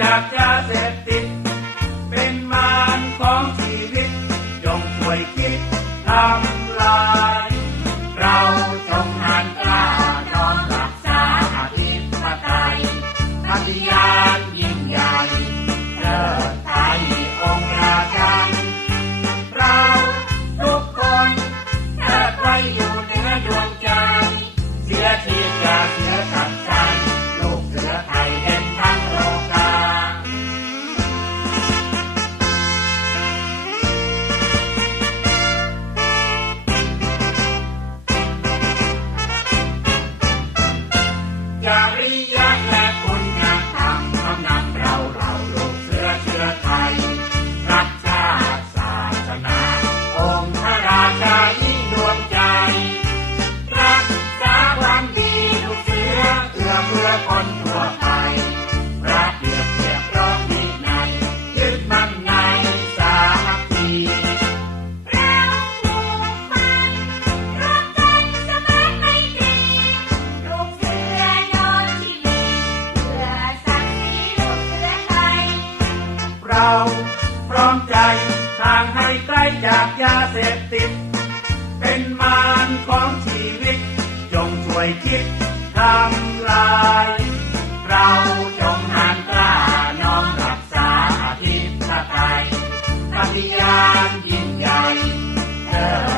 จากยาเสพติด เป็นมารของชีวิต จงช่วยคิดทำ เพื่อคนทั่วไประเบียบเรียบร้อยวินัยยึดมั่นในสามัคคีเราผูกพันร่วมกันสมานไมตรีลูกเสือนอนที่มีเพื่อศักดิ์ศรีลูกเสือไทยเราพร้อมใจทางให้ไกล้จากยาเสพติด เป็นมารของชีวิต จงช่วยคิดทำ ลาย เราจงหานกล้าน้อมรักษาอธิปไตยปฏิญาณยิ่งใหญ่เลิศ